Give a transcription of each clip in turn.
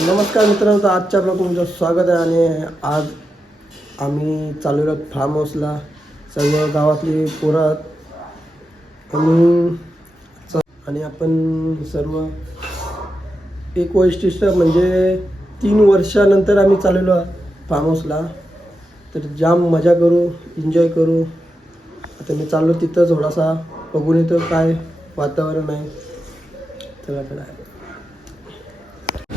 नमस्कार मित्रांनो, आजच्या ब्लॉग तुमचं स्वागत आहे. आणि आज आम्ही चाललेलो फार्म हाऊसला. सर्व गावातली पोरं आणि आपण सर्व एक वैशिष्ट्य म्हणजे 3 वर्षानंतर आम्ही चाललेलो फार्म हाऊसला. तर जाम मजा करू, एन्जॉय करू. आता मी चाललो तिथं, थोडासा बघून येतो काय वातावरण आहे. चला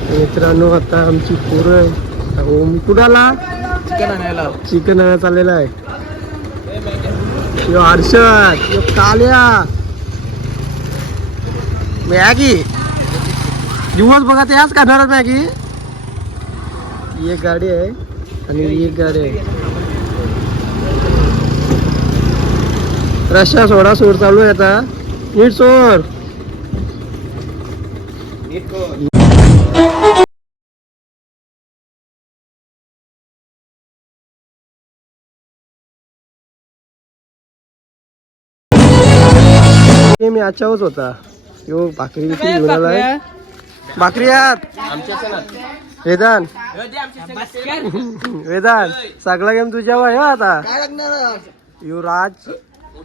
मित्रांनो, आता आमची पोरं ओम कुडाला चिकन आणायला चाललेला आहे. हर्षद, काल्या, मॅगी दिवस बघा ते आज खाणार मॅगी. एक गाडी आहे आणि एक गाडी आहे. रश्या सोडा सोड चालू आहे आता. नीट सोड. मी आच्यावच होता. यो भाकरी घेऊन आलाय. भाकरी आत वेदांत सगळा गेम तुझ्यावर आहे आता.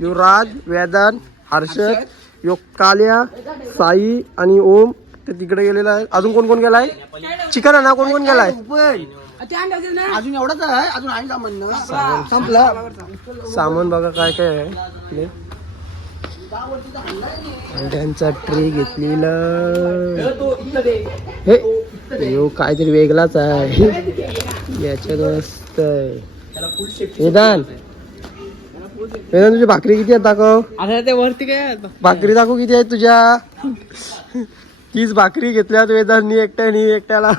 युवराज, वेदांत, हर्षद, यो काल्या, साई आणि ओम ते तिकडे गेलेला आहे. अजून कोण कोण गेलाय? चिकन आहे ना, कोण कोण गेलाय? अजून एवढाच आहे. अजून आहे सामान संपला. सामान बघा काय काय आहे. अंड्यांचा ट्रे घेतलेला. हे काहीतरी वेगळाच आहे. याच्यात मस्त आहे. वेदांत तुझी भाकरी किती आहेत दाखव. आता ते वरती काय भाकरी दाखव किती आहेत तुझ्या. 30 भाकरी घेतल्यात वेदांनी एकट्याला.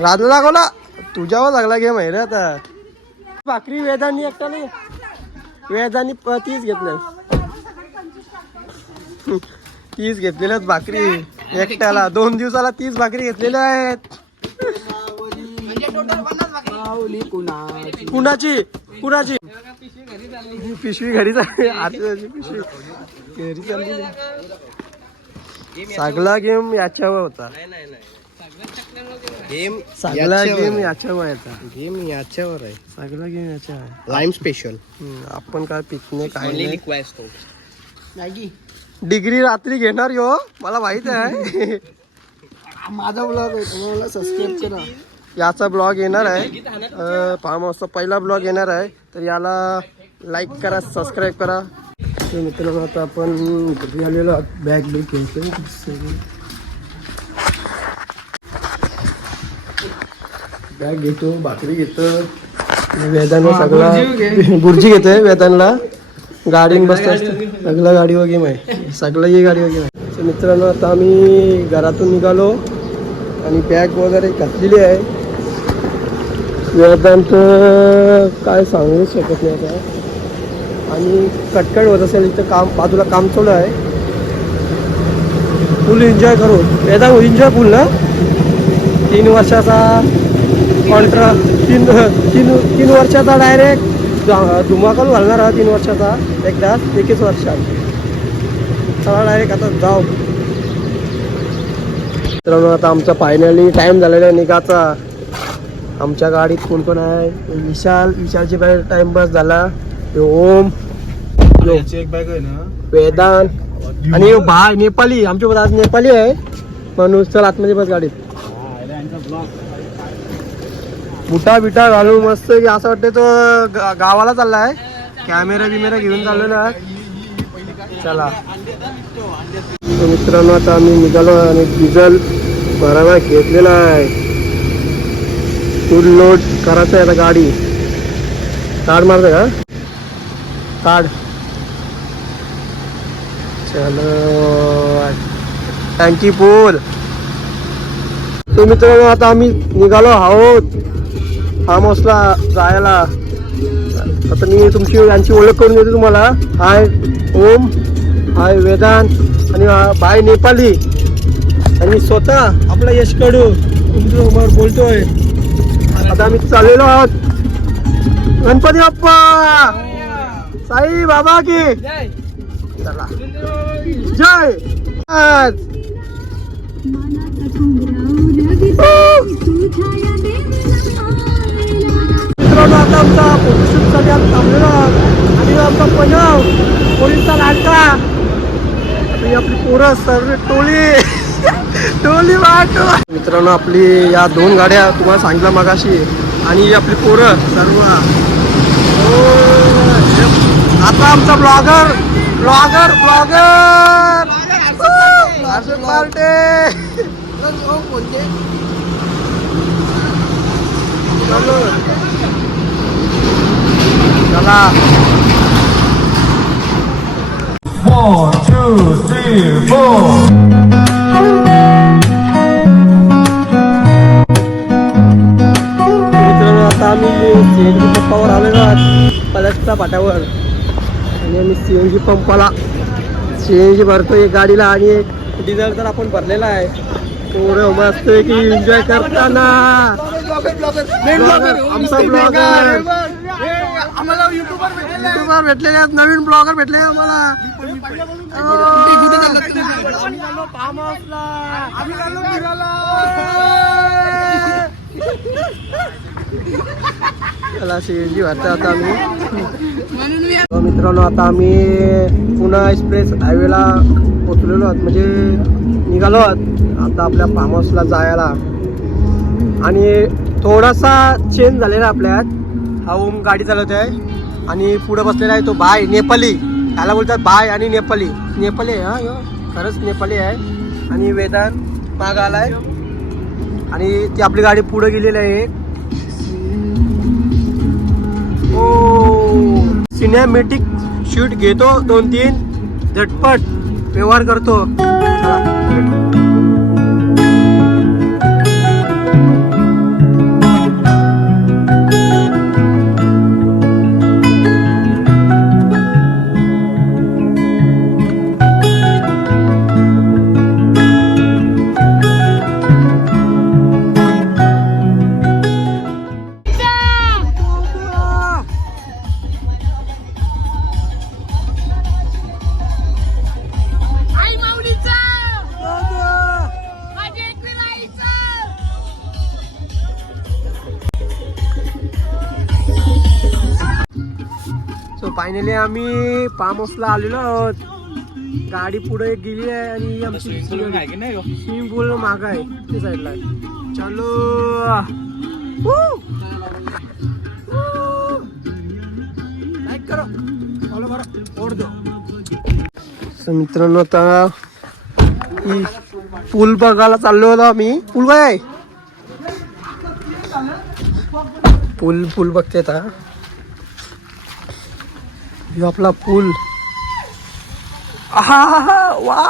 राजला दाखवला. तुझ्यावर लागला गेम आहे रे आता. भाकरी वेदांनी एकट्याला 30 घेतल्या. 30 घेतलेल्यात भाकरी एकट्याला. 2 दिवसाला 30 भाकरी घेतलेल्या आहेत. कुणाची पिशवी घरी चालली. पिशवी घरी चालली. सगळा गेम याच्यावर होता. सगळा गेम याच्यावर आहे. गेम याच्यावर आहे. सगळा गेम याच्यावर आहे. Lime special. आपण काय पिकने काय नाही. डिग्री रात्री घेणार यो, मला माहित आहे. माझा ब्लॉग आहे, सबस्क्राईब करा. याचा ब्लॉग येणार आहे. फार्म हाऊसचा पहिला ब्लॉग येणार आहे. तर याला लाईक करा, सबस्क्राईब करा. मित्रांनो, आता आपण घरी आलेलो. बॅग घेतो. बॅग घेतो, भाकरी घेतो. वेदांना सगळा गुरुजी घेतोय. वेदांना गाडीन बसतो. सगळं गाडीवर गेम आहे. सगळं ही गाडीवर गेम आहे. तर मित्रांनो, आता आम्ही घरातून निघालो आणि बॅग वगैरे घातलेली आहे. वेदांत काय सांगू शकत नाही आता. आणि कटकट होत असेल इथं काम, बाजूला काम चालू आहे. फुल एन्जॉय करू. वेदांत एन्जॉय फुल ना. 3 वर्षाचा कॉन्ट्रॅक्ट. 3 वर्षाचा डायरेक्ट धुमाकूळ घालणार हा. 3 वर्षाचा एकदाच 21 वर्षात. चला डायरेक्ट आता जाऊ. मित्रांनो, आता आमचा फायनली टाइम झालेला आहे निघाचा. आमच्या गाडीत कोण कोण आहे? विशालची बाहेर टाइमपास झाला. ओम, वेदांत आणि भाई नेपाली. आमच्यासोबत आज नेपाली आहे म्हणून. चल आतमध्ये बस गाडीत. बुटा बिटा घालून मस्त असं वाटतं तो गावाला चाललाय. कॅमेरा बिमेरा घेऊन चाललेला आहे. चला मित्रांनो, आता आम्ही निघालो आणि डिझेल भरायला घेतलेला आहे. फुल लोड करायचं आहे आता. गाडी कार्ड मारते का? कार्ड. चलो टंकी फुल. तो मित्रांनो आता आम्ही निघालो आहोत फार्म हाऊसला जायला. आता मी तुमची यांची ओळख करून देतो तुम्हाला. हाय ओम, हाय वेदांत आणि बाय नेपाली आणि स्वतः आपला यश कडू तुमच्यासमोर बोलतोय. आता आम्ही चाललेलो आहोत. गणपती बाप्पा साई बाबा की चला जय. मित्रांनो आता आमचा फोटोशूटसाठी आम्ही थांबलेलो आहोत आणि आमचा पंजाब पोलीसचा लाडका आणि आपली पोरं सर्व टोली वाटो. मित्रांनो आपली या 2 गाड्या तुम्हाला सांगितलं मगाशी आणि आपली पोरं सर्व. आता आमचा ब्लॉगर हर्षद पार्टे. चला 1, 2, 3, 4. मित्रांनो आता आम्ही सीएनजी पंपावर आलेलो आहोत पलसच्या पाट्यावर आणि आम्ही सीएनजी पंपाला सीएनजी भरतोय गाडीला आणि एक डिझेल तर आपण भरलेला आहे. पोरं मस्त की एन्जॉय करताना. आमचा ब्लॉगर आम्हाला युट्यूबर भेटलेले आहेत. नवीन ब्लॉगर भेटले आम्हाला. चला सीएनजी भरता आता आम्ही. मित्रांनो आता आम्ही पुणे एक्सप्रेस हायवेला पोचलेलो आहोत म्हणजे निघालो आहोत आता आपल्या फार्म हाऊसला जायला. आणि थोडासा चेंज झालेला आपल्यात. हा ओम गाडी चालवत आहे आणि पुढे बसलेला आहे तो बाय नेपाली. त्याला बोलतात बाय आणि नेपाली आहे. हा यो खरंच नेपाली आहे. आणि वेदांत माग आलाय आणि ती आपली गाडी पुढे गेलेली आहे. ओ सिनेमॅटिक शूट घेतो 2-3 झटपट व्यवहार करतो. फायनली आम्ही फार्म हाऊसला आलेलो आहोत. गाडी पुढे गेली आहे आणि आमची स्विमिंग पूल माग आहे ते साईडला. चलो लाईक करो फॉलो करो ओढ दो. मित्रांनो आता पूल बघायला चाललो होतो आम्ही. पूल काय आहे? पूल बघते आता. यो आपला पूल. वा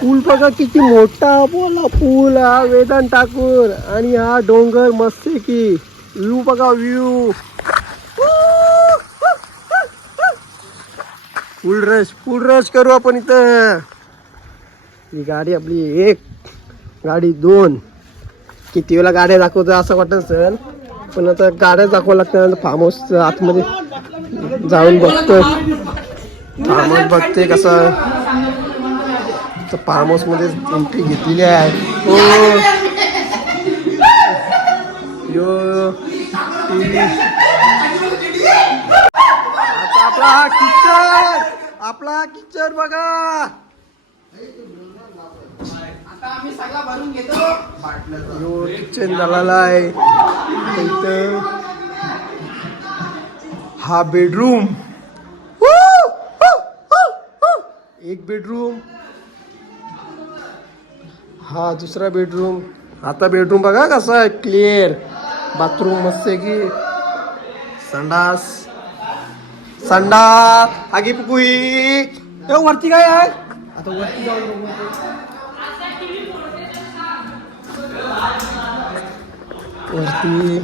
पूल बघा किती मोठा बोला पूल. हा वेदांत ठाकूर आणि हा डोंगर मस्त की व्ह्यू बघा व्ह्यू. फुल रश करू आपण इथं. ही गाडी आपली 1 गाडी 2 किती वेळा गाड्या दाखवतो असं वाटत सर. पण आता गाड्या दाखवा लागतात. फार्म हाऊस आतमध्ये जाऊन बघतोय. फार्म हाऊस बघते कसं. फार्म हाऊस मध्ये एंट्री घेतलेली आहे. आता आपला किचन बघा. किचन झालेला आहे. इथं हा बेडरूम. एक बेडरूम. हा दुसरा बेडरूम. आता बेडरूम बघा कसा आहे क्लिअर. बाथरूम मस्त आहे की. संडास आगी पुकुई. वरती काय आहे आता वरती जाऊन वरती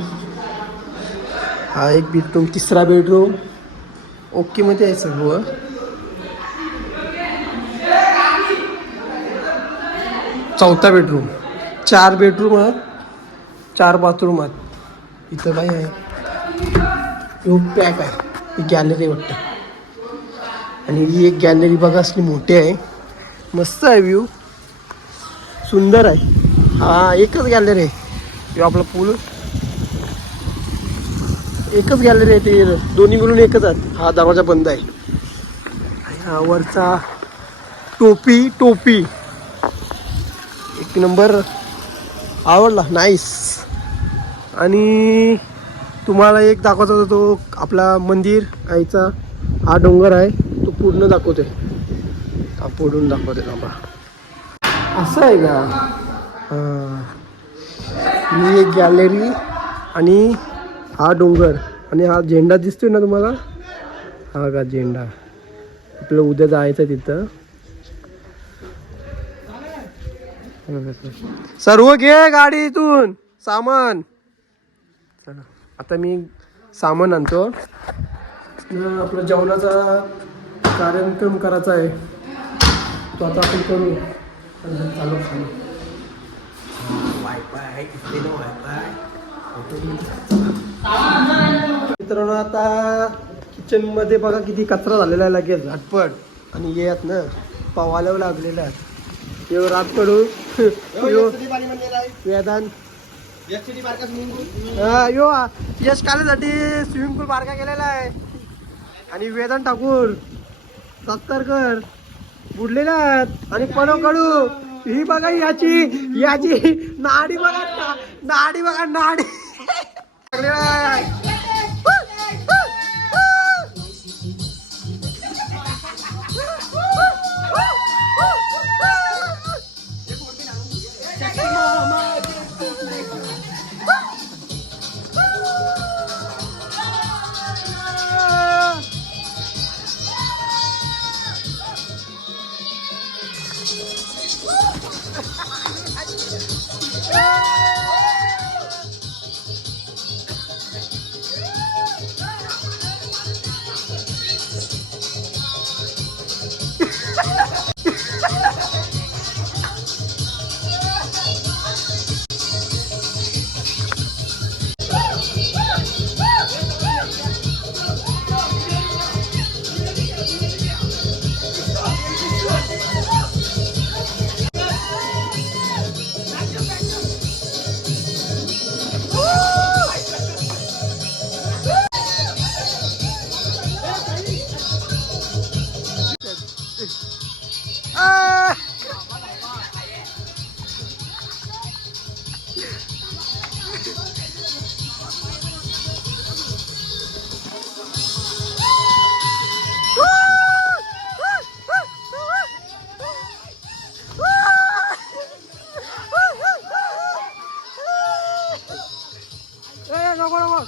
हा एक बेडरूम, तिसरा बेडरूम ओके मध्ये आहे सर्व. चौथा बेडरूम, 4 बेडरूम आहेत, 4 बाथरूम आहेत. इथं काय आहे, यो पॅक आहे, ही गॅलरी वाटतं. आणि ही एक गॅलरी बघा असली मोठी आहे, मस्त आहे, व्ह्यू सुंदर आहे. हा एकच गॅलरी आहे, यो आपला पूल एकच गॅलरी आहे, ते दोन्ही मिळून एकच आहेत. हा दरवाजा बंद आहे. हा वरचा टोपी एक नंबर, आवडला, नाईस. आणि तुम्हाला एक दाखवत होता तो आपला मंदिर आईचा, हा डोंगर आहे तो पूर्ण दाखवतोय, पुढून दाखवतोय थांबा. असं आहे का? हां, ही एक गॅलरी आणि हा डोंगर आणि हा झेंडा दिसतोय ना तुम्हाला, हा का झेंडा. आपलं उद्या जायचं तिथं. सर्व घे गाडीतून सामान. चला आता मी सामान आणतो. आपला जेवणाचा कार्यक्रम करायचा आहे तो आता आपण करू. चालू वायफाय मित्रांनो, आता किचन मध्ये बघा किती कचरा झालेला आहे लगेच झटपट. आणि हे आहेत ना पवायला लागलेला आहे. यो रात कडू वेदांत यो यश कालेसाठी स्विमिंग पूल बारका केलेला आहे. आणि वेदांत ठाकूर सत्तरकर बुडलेला आहेत. आणि पडो कडू ही बघा, याची नाडी बघा, नाडी बघा, नाडी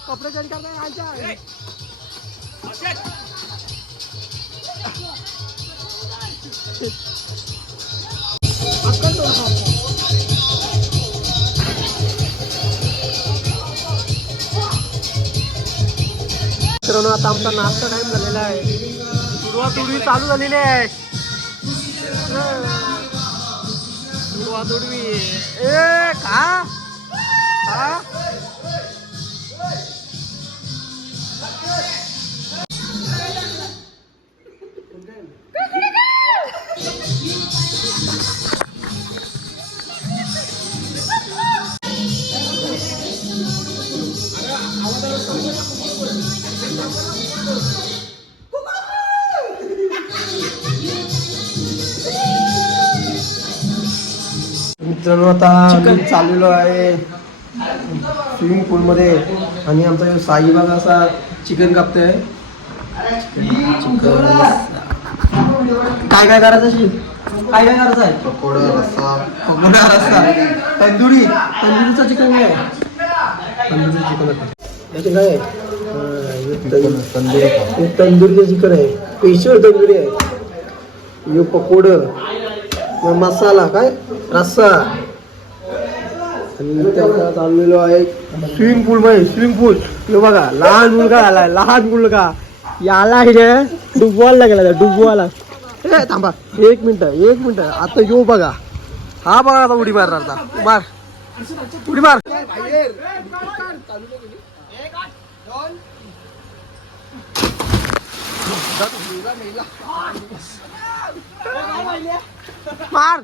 कपडे चेंज करता मित्रांनो, आता आमचा नाश्ता टाइम झालेला आहे. सुरुवात उडवी चालू झालेली आहे. सुरुवात उडवी ए का मित्रांनो, आता आम्ही चाललेलो आहे स्विमिंग पूल मध्ये. आणि आमचा साईबाग असा चिकन कापतोय. काय काय करायचं असेल, काय काय करायचं आहे? पकोडा रस्सा, तंदुरीचं चिकन आहे. तंदुरीचं चिकन याचे काय आहे? तंदुरीचं चिकन आहे, स्पेशल तंदुरी आहे. यो पकोड, मसाला काय रस्सा, आणि इथे आता चाललेलो आहे स्विमिंग पूल मध्ये. स्विमिंग पूल हे बघा, लहान मुलगा आलाय, लहान मुलगा याला रे डुबवायला लागला, डुबवायला. ए थांबा, एक मिनिट आता यो बघा, हा बघा आता उडी मारणार, आता मार, उडी मार. मार.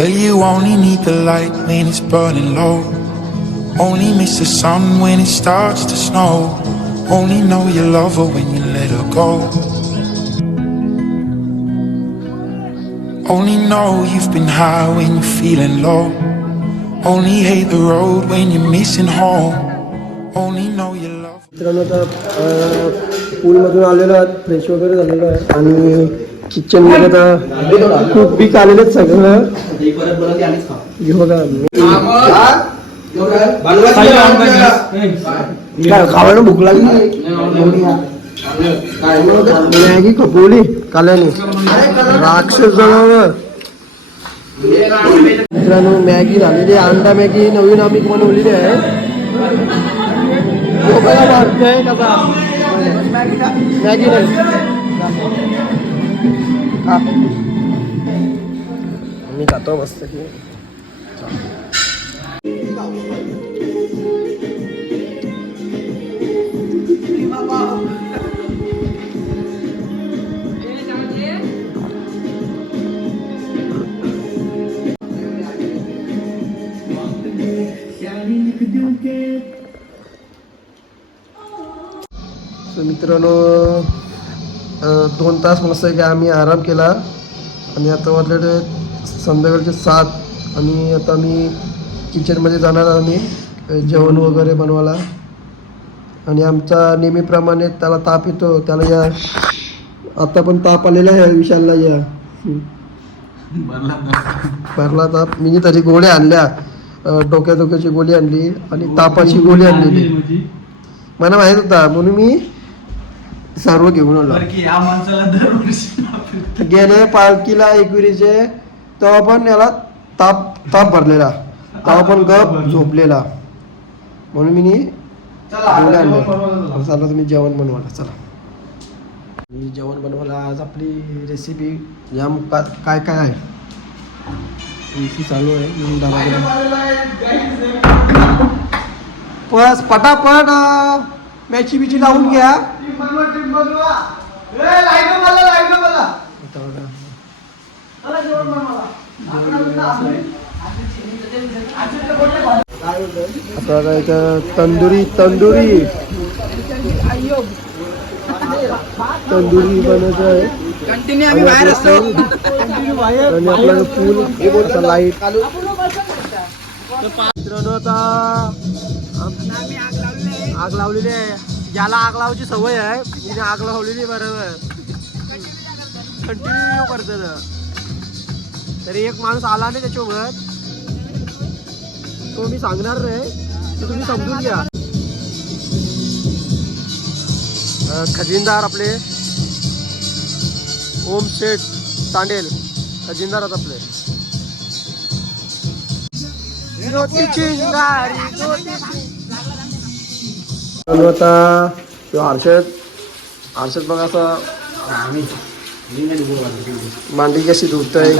Well, you only need the light when it's burning low. Only miss the sun when it starts to snow. Only know you love her when you let her go. Only know you've been high when you're feeling low. Only hate the road when you're missing home. Only know you love. मित्रांनो आता पूलमधून आलेलो आहे, fresh वगैरे झालेलो आहे आणि kitchen मध्ये आता खूप पीक आलेलं आहे सगळं. हे बघा, खावायला भूक लागली. मॅगी खपवली काल्याने, राक्षस जवळ. मित्रांनो मॅगी झालेली, अंडा मॅगी नवीन आम्ही बनवलेली आहे. मॅगी नाही मी खातो मस्त की. मित्रांनो 2 तास मस्त की आम्ही आराम केला आणि आता वाटले संध्याकाळचे 7 आणि आता मी किचनमध्ये जाणार. आम्ही जेवण वगैरे बनवायला आणि आमचा नेहमीप्रमाणे त्याला ताप येतो, त्याला या आता पण ताप आलेला आहे विशालला. या भरला ताप. मी त्याची गोळ्या आणल्या, डोक्याची गोळी आणली आणि तापाची गोळी आणलेली. मला माहित होता म्हणून मी सर्व घेऊन आलो. गेले पालखीला एकविरीचे तेव्हा पण याला ताप भरलेला, तेव्हा पण गप झोपलेला, म्हणून मी चला तुम्ही जेवण बनवायला. चला मी जेवण बनवायला. आज आपली रेसिपी जाम काय काय आहे चालू आहे. बस पटापट मॅची बिची लावून घ्या. आता इथं तंदुरी बनवायचं आहे आणि आपल्याला फुल लाईट. मित्रांनो आता आग लावलेली आहे. ज्याला आग लावायची सवय आहे तिने आग लावलेली बरोबर कंटिन्यू करत. तरी एक माणूस आला नाही त्याच्यावर, तो मी सांगणार नाही, तर तुम्ही समजून घ्या. खजिनदार आपले ओम शेठ तांडेल खजिनदार आहेत आपले. आता हर्षद बघा असा मांडी कशी धुतय.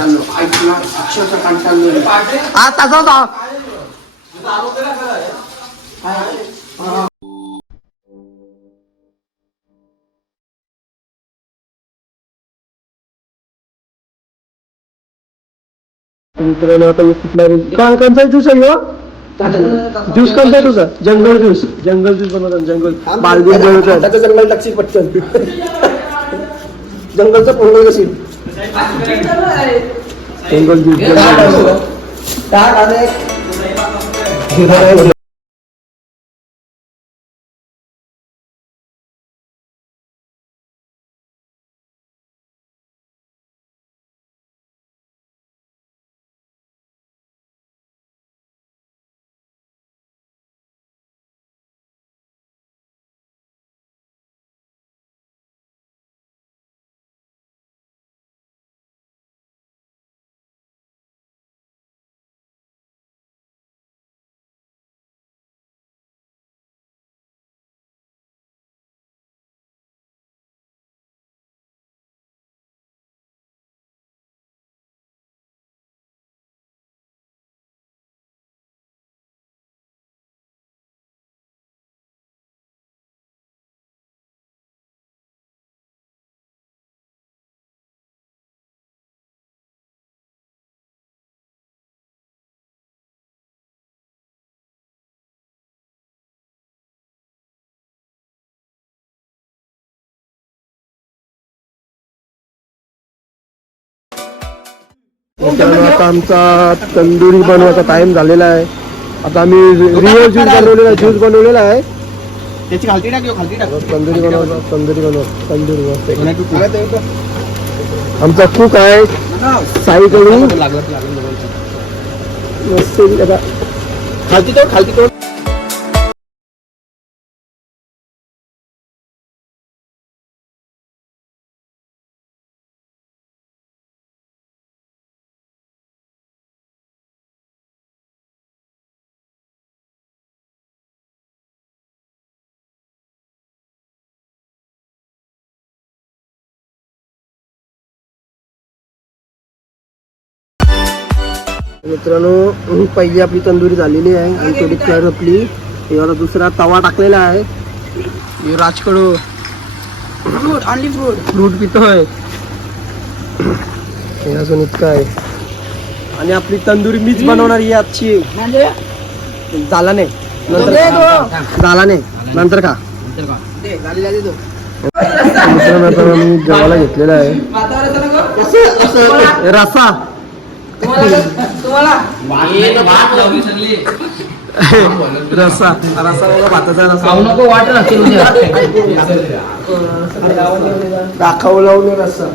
मित्रांनो आता कोणता ज्यूस आहे ज्यूस कोणता आहे तुझा? जंगल ज्यूस बनवतात. जंगल बालदी जंगल टाकशील पटकन. जंगलचं पोंगल कशी जंगल ज्यूस मित्रांनो आता आमचा तंदुरी बनवायचा टाइम झालेला आहे. आता आम्ही रिअल ज्यूस बनवलेला आहे. त्याची खालती टाक खालती टाक. तंदुरी बनवतो तंदुरी आमचा कुक आहे साईकडून मस्त खालती तो मित्रांनो पहिली आपली तंदुरी झालेली आहे आणि थोडी करपली. यावर दुसरा तवा टाकलेला आहे. हे राजकडू फ्रूट पितोय हे अजून इतकं आहे. आणि आपली तंदुरी मीच बनवणार ही आजची. झाला नाही नंतर खा. मित्रांनो आता मी जेवायला घेतलेला आहे रसा. रसा भाताचा रसा दाखव लावून रसा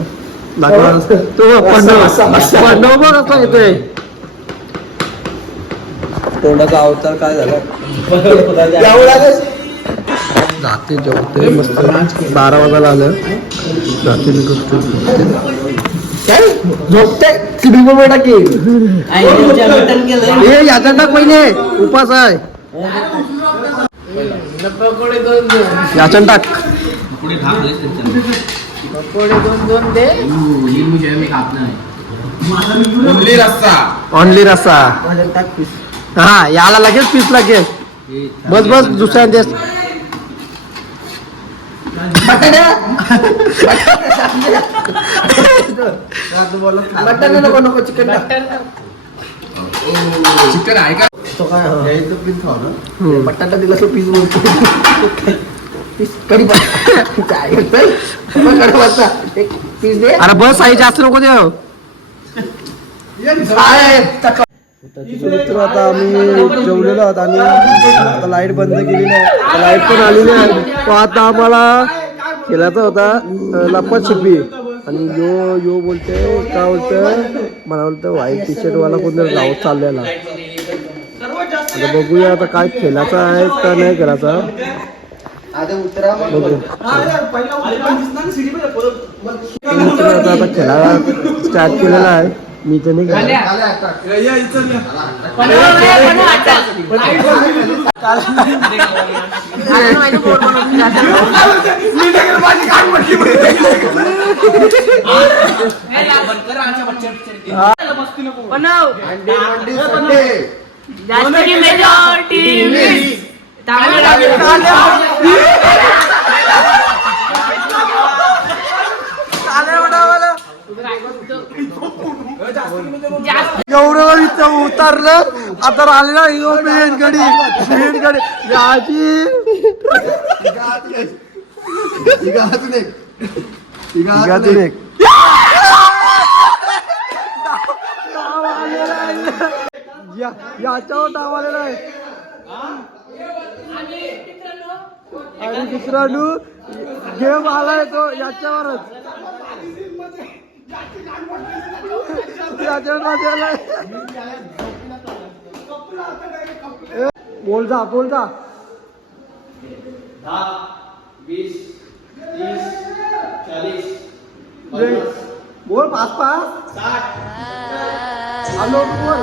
तो पंडव रसा येतोय. तोंडाचा अवतार काय झाला जाते जेवते मस्त. 12 वाजायला आलं जाते झोपते टाकी याचा टाक पहिले उपास आहे. याचा टाक ओनली रस्सा. हा याला लगेच पीस लागेल. बस दुसऱ्या देश नको चिकन आहे का तो काय बटाटा दिला तो पीस कडी पीस दे. अरे बस आई जास्त नको देव. मित्र आता आम्ही जेवलेलो आहोत आणि आता लाईट बंद केलेली आहे. लाईट पण आलेली आहे. तो आता आम्हाला खेळायचा होता लपाछपी आणि यो बोलते काय बोलतं मला बोलतं व्हाईट टी शर्ट वाला कोणतरी गावात चाललेला. आता बघूया आता काय खेळायचा आहे का नाही करायचा बघू. आता खेळायला स्टार्ट केलेला आहे. मी तर नाही एवढं उतरलं आता आलेला मेनगडी याची याच्यावर डाव आलेला आहे. आणि मित्रांनो गेम आलाय तो याच्यावरच बोल जा 20, 30, 40, बोल 5 आलो बोल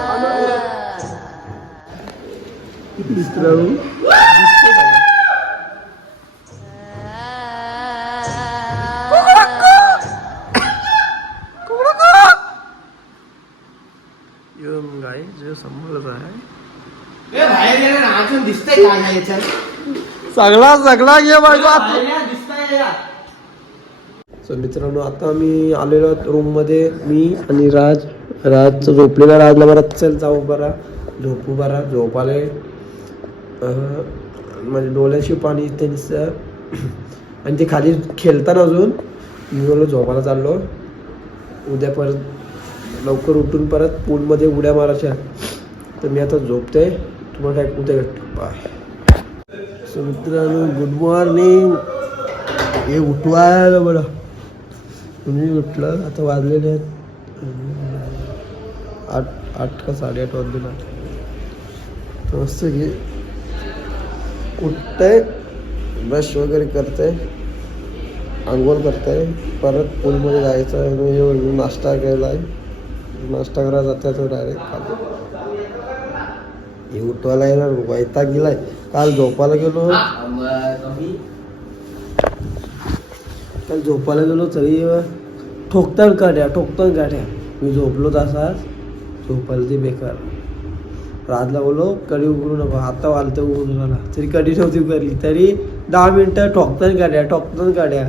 मित्रांनो जो समोरच आहे बाहेर गेला ना अजून दिसतंय का याच्यात सगळा गेम आहे दिसतंय या सो मित्रांनो आता मी आलेलो रूम मध्ये मी आणि राज झोपलेला राजला बरा चल जाऊ बरा झोपू बरा झोप आले म्हणजे डोळ्याशी पाणी ते आणि ते खाली खेळताना अजून मी बोललो झोपायला चाललो उद्या परत लवकर उठून परत पूलमध्ये उड्या मारायच्या तर मी आता झोपते तुम्हाला काय उद्या भेटतो बाय सो मित्रांनो गुड मॉर्निंग हे उठवायला बरं तुम्ही उठलं आता वाजलेले आहेत 8 का 8:30 वाजलेला मस्त घे उठतंय ब्रश वगैरे करतंय आंघोळ करतंय परत पूलमध्ये जायचं नाश्ता केला आहे नाश्ता करायला जाते तो डायरेक्ट खाली हे उठवायला येणार वैताग गेलाय काल झोपायला गेलो तरी ठोकतान काढ्या मी झोपलो तसाच झोपायला ते बेकार राजला बोललो कडी उघडू नको आता वालतं उघडून झाला तरी कडी नव्हती उघडली तरी 10 मिनिटं ठोकतान काढ्या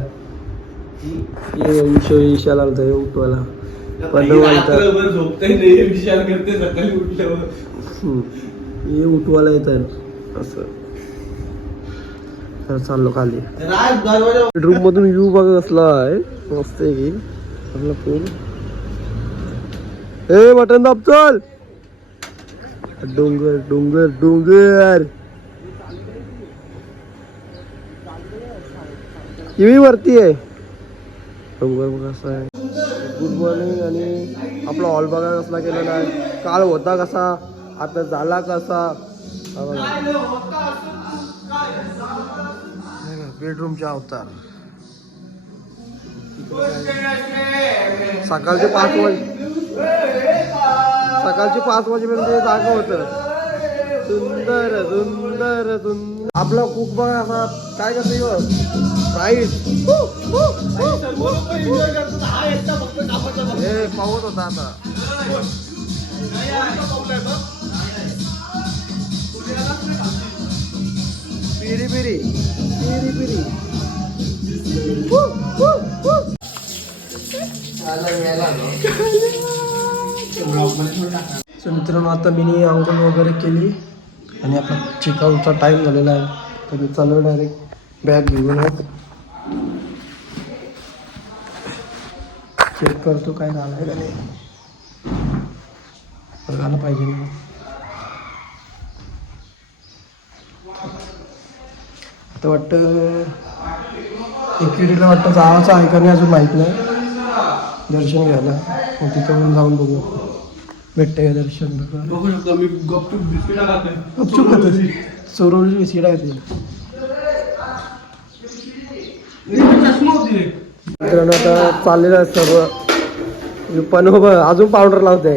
विशाल आलं तर उठवायला हे उठवायला येतात असं तर चाललो खाली बेडरूम मधून व्ह्यू बघा कसला आहे मस्त आहे की आपला पूल ए बटन दाब चल डोंगर टीव्ही वरती आहे डोंगर बघा कसा आहे गुड मॉर्निंग आणि आपला हॉल बघा कसला केलेला आहे काल होता कसा आता झाला कसा बेडरूमचा अवतार सकाळचे 5 वाजेपर्यंत जागा होतं सुंदर आपला कुक बघा असा काय करतो राईस हे पावत होता आता पिरी सो मित्रांनो आता मी आंघोळ वगैरे केली आणि आपला चेकआउटचा टाइम झालेला आहे तर मी चालू डायरेक्ट बॅग घेऊन चेक करतो काय झालं आहे का नाही बघायला पाहिजे ना आता वाटतं इकडे वाटतं जावाचं आहे का नाही अजून माहीत नाही दर्शन घ्यायला मग तिथं जाऊन बघू भेटते का दर्शन बघू शकतो मी गपचूप बिस्किटा खाते गपचूप खातो चोरवली बिस्किटा खाते मित्रांनो आता चाललेलं आहे सर्व पण अजून पावडर लावते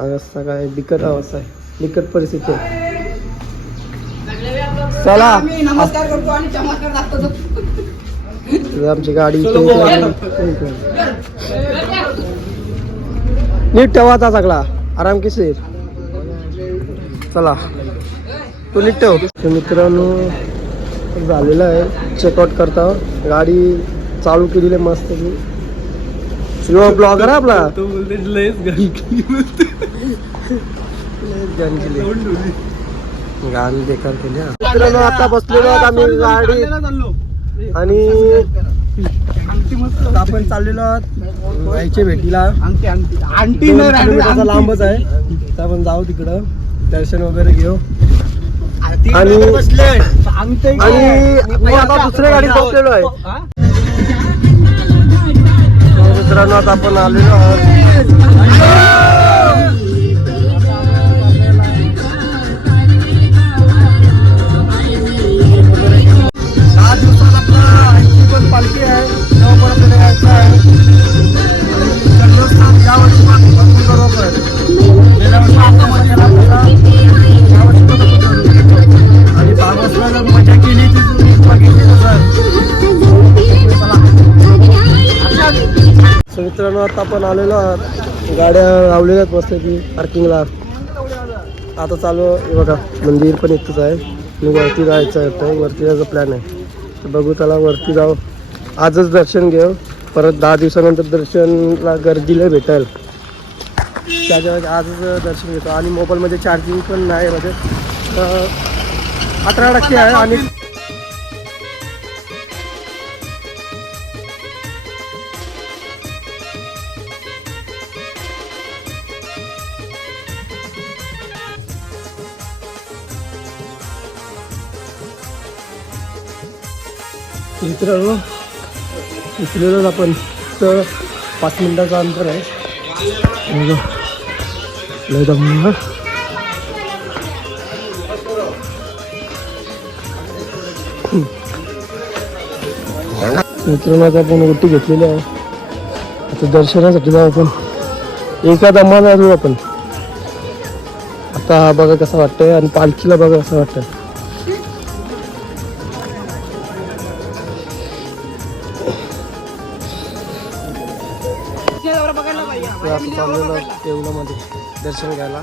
अवस्था काय बिकट अवस्था आहे बिकट परिस्थिती आहे चला नमस्कार करतो आणि चमत्कार दाखवतो आमची गाडी नीट ठेवा आता सगळा आराम किशीर चला तो नीट ठेव तर मित्रांनो झालेलं आहे चेकआउट करता गाडी चालू केलेली आहे मस्त की ब्लॉगर आहे आपला तो बोलते गन केली गाणी बेकार केली मित्रांनो आता बसलेलो आहोत आम्ही गाडी आणि आपण चाललेलो आहोत आईच्या भेटीला लांबच आहे तर आपण जाऊ तिकडं दर्शन वगैरे घेऊ आणि आम्ही मी आता दुसऱ्या गाडीत बसलेलो आहे. तर मित्रांनो आता आपण आलेलो आहोत पण पालखी आहे तेव्हा पण आपल्याला यायचं आहे. आणि जल्लोषात यावर्षी पण भरपूर बरोबर आहे. गेल्या वर्षी आता मजा केला होता, यावर्षी पण आपण करू. आणि बाबासला जर मजा केली ती तुम्ही बघितली तर सर मित्रांनो आता आपण आलेलो आहात. गाड्या लावलेल्या आहेत मस्त की पार्किंगला. आता चालू हे बघा मंदिर पण इथंच आहे आणि वरती जायचं आहे. वरती जायचा प्लॅन आहे तर बघू त्याला वरती जाऊ. आजच दर्शन घेऊ परत 10 दिवसानंतर दर्शनला गर्दीला भेटेल त्याच्या आजच दर्शन घेतो. आणि मोबाईलमध्ये चार्जिंग पण नाही म्हणजे 18% आहे. आणि मित्रांनो इथलेच आपण तर 5 मिनिटाचं अंतर आहे. लय दमणार. मित्रांनो आता आपण ओटी घेतलेली आहे. आता दर्शनासाठी जाऊ आपण. एका दमानं जाऊ आपण. आता बघा कसं वाटतंय आणि पालखीला बघा कसं वाटतंय. असं चाललेलं देवळामध्ये दर्शन घ्यायला.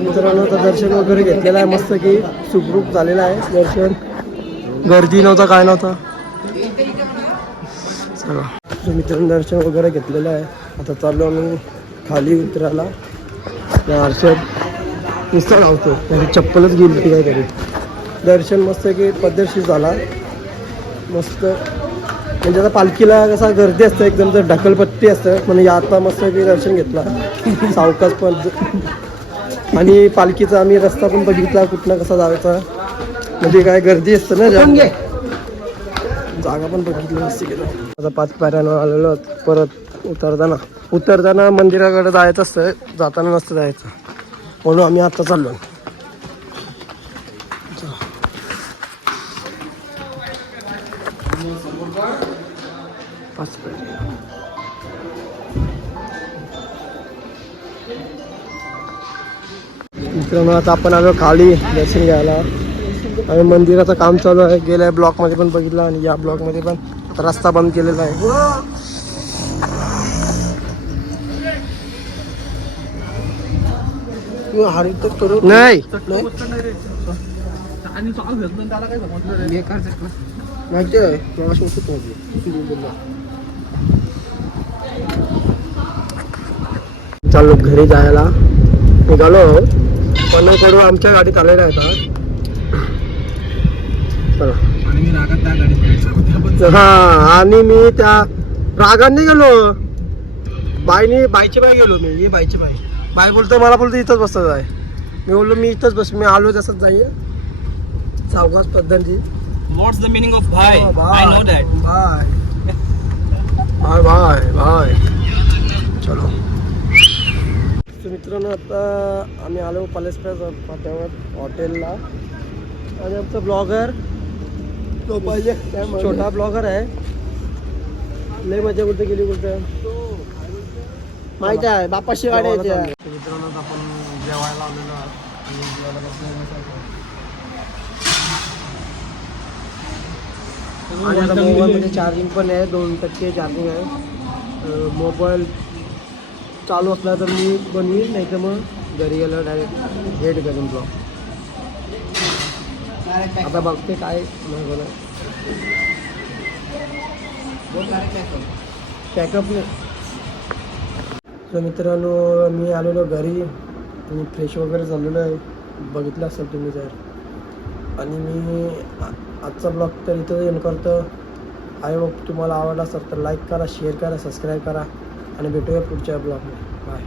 मित्रांनो आता दर्शन वगैरे घेतलेलं आहे मस्त की सुखरूप झालेलं आहे दर्शन. गर्दी नव्हता काय नव्हता. चला मित्रांनो दर्शन वगैरे घेतलेलं आहे. आता चाललो आम्ही खाली उतरायला. हर्षद नुसतं लावतो त्याची चप्पलच गेली ती काय तरी. दर्शन मस्त की पद्धतशीर झाला मस्त. म्हणजे आता पालखीला कसा गर्दी असतं एकदम जर ढकलपट्टी असतं म्हणजे आता मस्त की दर्शन घेतला सावकाश पण. आणि पालखीचा आम्ही रस्ता पण बघितला कुठनं कसा जायचा म्हणजे काय गर्दी असतं ना जागा पण बघितली मस्त केलं. आता 5 पायऱ्यांवर आलेलो परत उतरताना मंदिराकडे जायचं असतं जाताना नसतं जायचं म्हणून आम्ही आता चाललो. मित्रांनो आता आपण आलो खाली दर्शन घ्यायला. आणि मंदिराचं काम चालू आहे. गेल्या ब्लॉकमध्ये पण बघितलं आणि या ब्लॉकमध्ये पण रस्ता बंद केलेला आहे. नाही माहिती आहे चाललो घरी जायला निघालो पण कडू आमच्या गाडीत आलेल्या आहेत. हा आणि मी त्या रागांनी गेलो बाईची बाई गेलो मी. ही बाईची बाई बोलतो मला बोलतो इथंच बसत आहे. मी बोललो मी इथंच बस मी आलो तसंच जाईल सावकाश पद्धती. What's the meaning of bye? I know that. Bye चलो. मित्रांनो आता आम्ही आलो पॅलेस फाट्यावर हॉटेलला. आणि आमचा ब्लॉगर छोटा ब्लॉगर आहे. लय मजा कुठे गेली कुठं माहिती आहे बापाशी गाडी येते. मित्रांनो आपण जेवायला आलेलो आहोत आणि जेवायला बसल्यानंतर आणि आता मोबाईलमध्ये चार्जिंग पण आहे 2% चार्जिंग आहे. मोबाईल चालू असला तर मी बनवीन नाही तर मग घरी गेलं डायरेक्ट हेड करेन ब्लॉग. आता बघते काय नाही बोला पॅकअप नाही. तर मित्रांनो मी आलेलो घरी आणि फ्रेश वगैरे झालेलो आहे. बघितलं असेल तुम्ही जर. आणि मी आजचा ब्लॉग तर इथं एंड करतो. आय होप तुम्हाला आवडला असेल तर लाईक करा, शेअर करा, सबस्क्राईब करा आणि भेटूया पुढच्या ब्लॉगमध्ये. बाय.